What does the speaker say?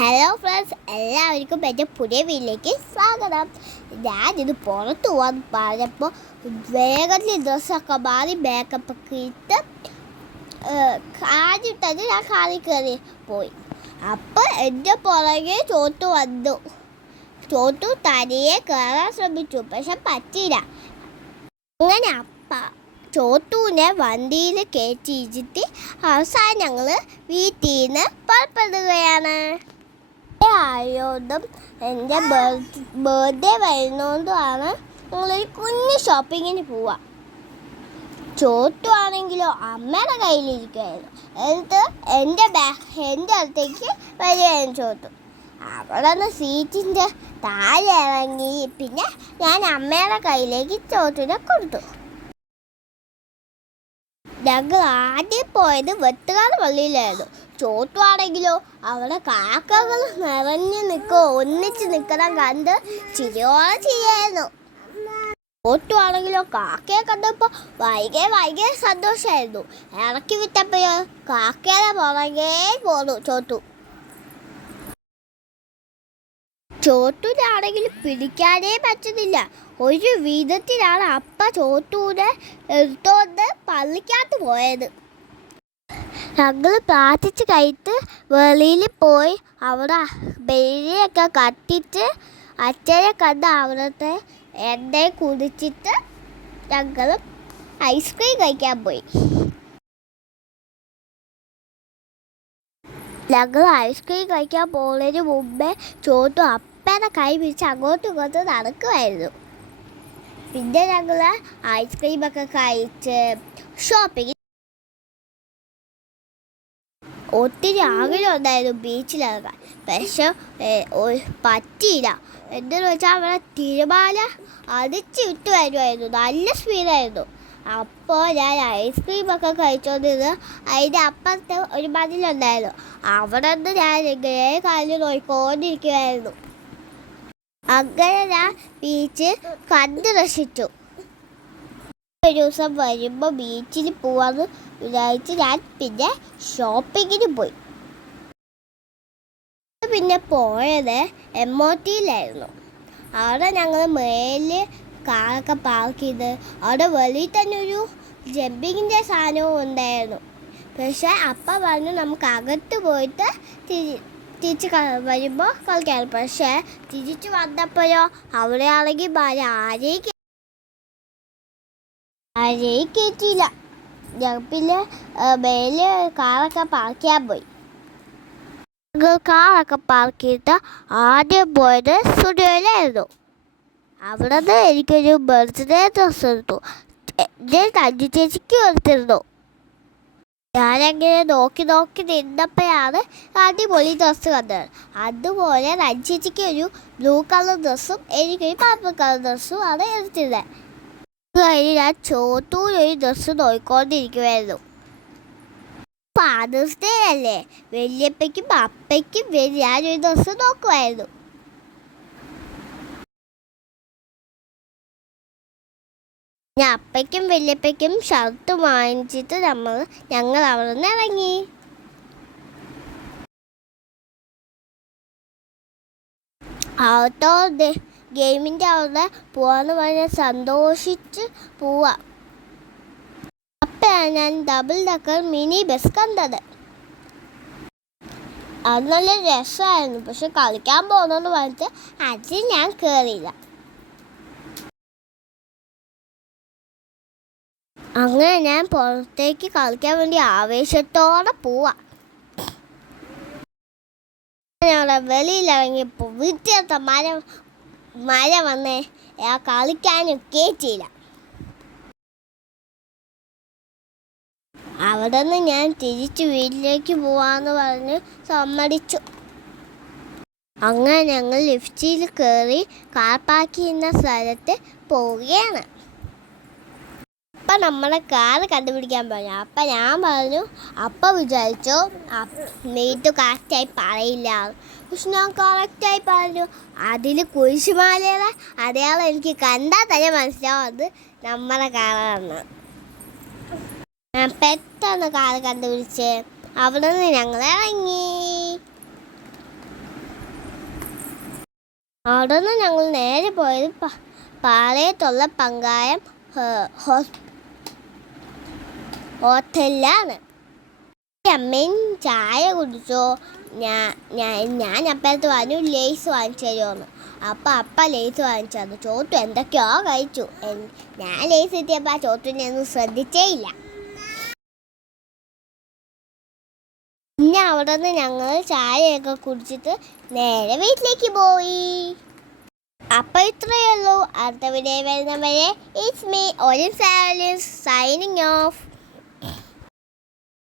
Hello friends, എല്ലാവർക്കും എൻ്റെ പുതിയ വീട്ടിലേക്ക് സ്വാഗതം. ഞാനിത് പുറത്ത് പോകാൻ പറഞ്ഞപ്പോൾ വേഗത്തിൽ ഡ്രസ്സൊക്കെ മാറി മേക്കപ്പൊക്കെ ഇട്ട് ആദ്യം തന്നെ ഞാൻ കാറിൽ കയറി പോയി. അപ്പോൾ എൻ്റെ പുറകെ ചോട്ടു വന്നു. ചോട്ടു തനിയെ കയറാൻ ശ്രമിച്ചു, പക്ഷെ പറ്റിയില്ല. അങ്ങനെ ചോട്ടുവിനെ വണ്ടിയിൽ കയറ്റിയിട്ട് അവസാനം ഞങ്ങൾ വീട്ടിൽ നിന്ന് പുറപ്പെടുകയാണ്. ആയതും എൻ്റെ ബർത്ത്ഡേ വരുന്നതുകൊണ്ടാണ് ഞങ്ങളൊരു കുഞ്ഞ് ഷോപ്പിങ്ങിന് പോവാം. ചോട്ടു ആണെങ്കിലോ അമ്മയുടെ കയ്യിലിരിക്കുമായിരുന്നു. എന്നിട്ട് എൻ്റെ അടുത്തേക്ക് വരികയായിരുന്നു ചോട്ടു. അവിടെ നിന്ന് സീറ്റിൻ്റെ താഴെ ഇറങ്ങി പിന്നെ ഞാൻ അമ്മയുടെ കയ്യിലേക്ക് ചോട്ടുവിനെ കൊടുത്തു. ഞങ്ങൾ ആദ്യം പോയത് വെട്ടുകാട് പള്ളിയിലായിരുന്നു. ചോട്ടു ആണെങ്കിലോ അവിടെ കാക്കകൾ നിറഞ്ഞു ഒന്നിച്ച് നിൽക്കണം കണ്ട് ചിരിയോളം ചെയ്യായിരുന്നു. ചോട്ടു ആണെങ്കിലോ കാക്കയെ കണ്ടപ്പോൾ ഭയങ്കര സന്തോഷമായിരുന്നു. ഇറക്കി വിട്ടപ്പോഴോ കാക്കയുടെ പുറകെ പോന്നു ചോട്ടു. ചോട്ടുവിനാണെങ്കിൽ പിടിക്കാനേ പറ്റുന്നില്ല. ഒരു വിധത്തിലാണ് ചോട്ടുവിനെ എടുത്തോണ്ട് പള്ളിക്കകത്ത് പോയത്. ഞങ്ങൾ പ്രാർത്ഥിച്ച് കഴിഞ്ഞിട്ട് വെളിയിൽ പോയി അവിടെ ബെരിയൊക്കെ കത്തിച്ച് അച്ഛനെ കണ്ട് അവിടുത്തെ എണ്ണയെ കുടിച്ചിട്ട് ഞങ്ങൾ ഐസ്ക്രീം കഴിക്കാൻ പോയി. ഞങ്ങൾ ഐസ്ക്രീം കഴിക്കാൻ പോകുന്നതിന് മുമ്പേ ചോട്ടു അപ്പേനെ കൈ പിടിച്ച് അങ്ങോട്ടും ഇങ്ങോട്ടും നടക്കുമായിരുന്നു. പിന്നെ ഞങ്ങൾ ഐസ്ക്രീമൊക്കെ കഴിച്ച് ഷോപ്പിംഗ്. ഒത്തിരി ആഗ്രഹം ഉണ്ടായിരുന്നു ബീച്ചിലിറങ്ങാൻ, പക്ഷെ പറ്റിയില്ല. എന്തെന്ന് വെച്ചാൽ അവിടെ തിരമാല അടിച്ച് വിട്ട് വരുമായിരുന്നു, നല്ല സ്പീഡായിരുന്നു. അപ്പോൾ ഞാൻ ഐസ്ക്രീമൊക്കെ കഴിച്ചോണ്ടിരുന്ന് അതിൻ്റെ അപ്പുറത്ത് ഒരു മതിലുണ്ടായിരുന്നു. അവിടെ നിന്ന് ഞാൻ ഇങ്ങനെ കാലിൽ നോക്കിക്കൊണ്ടിരിക്കുമായിരുന്നു. അങ്ങനെ ഞാൻ ബീച്ച് കണ്ട് രസിച്ചു. ഒരു ദിവസം വരുമ്പോൾ ബീച്ചിൽ പോവാന്ന് വിചാരിച്ച് ഞാൻ പിന്നെ ഷോപ്പിങ്ങിന് പോയി. പിന്നെ പോയത് MOTയിലായിരുന്നു. അവിടെ ഞങ്ങൾ മേലിൽ കാറൊക്കെ പാർക്ക് ചെയ്ത് അവിടെ വെളിയിൽ തന്നെ ഒരു ജമ്പിങ്ങിൻ്റെ സാധനവും ഉണ്ടായിരുന്നു. പക്ഷേ അപ്പം പറഞ്ഞു നമുക്ക് അകത്ത് പോയിട്ട് തിരിച്ച് വരുമ്പോൾ കളിക്കാൻ. പക്ഷേ തിരിച്ച് വന്നപ്പോഴോ അവിടെ ആണെങ്കിൽ ആരെയും കയറ്റിയില്ല. പിന്നെ മേലെ കാറൊക്കെ പാർക്ക് ചെയ്യാൻ പോയി. കാറൊക്കെ പാർക്ക് ചെയ്തിട്ട് ആദ്യം പോയത് സ്റ്റുഡിയോയിലായിരുന്നു. അവിടെ നിന്ന് എനിക്കൊരു ബർത്ത്ഡേ ഡ്രസ്സ് എടുത്തു. എൻ്റെ തഞ്ചി ചേച്ചിക്ക് എടുത്തിരുന്നു. ഞാനങ്ങനെ നോക്കി നിന്നപ്പോഴാണ് അടിപൊളി ഡ്രസ്സ് കണ്ടത്. അതുപോലെ തഞ്ചി ചേച്ചിക്ക് ഒരു ബ്ലൂ കളർ ഡ്രസ്സും എനിക്കൊരു പർപ്പിൾ കളർ ഡ്രസ്സും ആണ് എടുത്തിരുന്നത്. കഴിഞ്ഞ് ഞാൻ ചോട്ടൂരൊരു ഡ്രസ്സ് നോക്കിക്കൊണ്ടിരിക്കുമായിരുന്നു. ഫാദേഴ്സ് ഡേ അല്ലേ, വല്യപ്പയ്ക്കും അപ്പയ്ക്കും ഞാനൊരു ഡ്രസ്സ് നോക്കുമായിരുന്നു. ഞാൻ അപ്പയ്ക്കും വല്യപ്പയ്ക്കും ഷർട്ട് വാങ്ങിച്ചിട്ട് ഞങ്ങൾ അവിടെ നിന്ന് ഇറങ്ങി. അവിടുത്തെ ഗെയിമിൻ്റെ അവിടെ പോവാന്ന് പറഞ്ഞാൽ സന്തോഷിച്ച് പോവാം. അപ്പോഴാണ് ഞാൻ ഡബിൾ ഡക്കർ മിനി ബസ് കണ്ടത്. അത് നല്ല രസമായിരുന്നു. പക്ഷെ കളിക്കാൻ പോകുന്നതെന്ന് പറഞ്ഞിട്ട് അതിൽ ഞാൻ കയറിയില്ല. അങ്ങനെ ഞാൻ പുറത്തേക്ക് കളിക്കാൻ വേണ്ടി ആവേശത്തോടെ പോവാം. ഞങ്ങളുടെ വെളിയിലിറങ്ങിയപ്പോൾ വീട്ടിലത്തെ മഴ വന്നേ കളിക്കാനും കയറ്റിയില്ല. അവിടെ നിന്ന് ഞാൻ തിരിച്ച് വീട്ടിലേക്ക് പോവാന്ന് പറഞ്ഞ് സമ്മതിച്ചു. അങ്ങനെ ഞങ്ങൾ ലിഫ്റ്റിൽ കയറി കാർ പാർക്ക് ചെയ്യുന്ന സ്ഥലത്ത് പോവുകയാണ്. അപ്പം നമ്മളെ കാറ് കണ്ടുപിടിക്കാൻ പറഞ്ഞു. അപ്പം ഞാൻ പറഞ്ഞു, അപ്പം വിചാരിച്ചു നീട്ടു കറക്റ്റായി പറയില്ല. പക്ഷെ ഞാൻ കറക്റ്റായി പറഞ്ഞു. അതിൽ കുരിശുമാലയുടെ അടയാളം എനിക്ക് കണ്ടാൽ തന്നെ മനസ്സിലാവും അത് നമ്മളെ കാറാണ്. ഞാൻ പെട്ടെന്ന് കാറ് കണ്ടുപിടിച്ച് അവിടെ നിന്ന് ഞങ്ങൾ ഇറങ്ങി. അവിടെ നിന്ന് ഞങ്ങൾ നേരെ പോയത് പാളയത്തുള്ള പങ്കായം ഹോട്ടലിലാണ്. അമ്മയും ചായ കുടിച്ചോ. ഞാൻ അപ്പഴത്ത് പറഞ്ഞു ലേസ് വാങ്ങിച്ചു തരുമോന്ന്. അപ്പ ലേസ് വാങ്ങിച്ചു തന്നു. ചോട്ടു എന്തൊക്കെയോ കഴിച്ചു. ഞാൻ ലേസ് കിട്ടിയപ്പോൾ ആ ചോട്ടുനെ ഒന്നും ശ്രദ്ധിച്ചേ ഇല്ല. പിന്നെ അവിടെ നിന്ന് ഞങ്ങൾ ചായയൊക്കെ കുടിച്ചിട്ട് നേരെ വീട്ടിലേക്ക് പോയി. അപ്പോൾ ഇത്രയേ ഉള്ളൂ. അടുത്ത വീഡിയോ വരുന്നവരെ ഇറ്റ്സ് മീ ഓലിൻ സൈനിങ് ഓഫ്.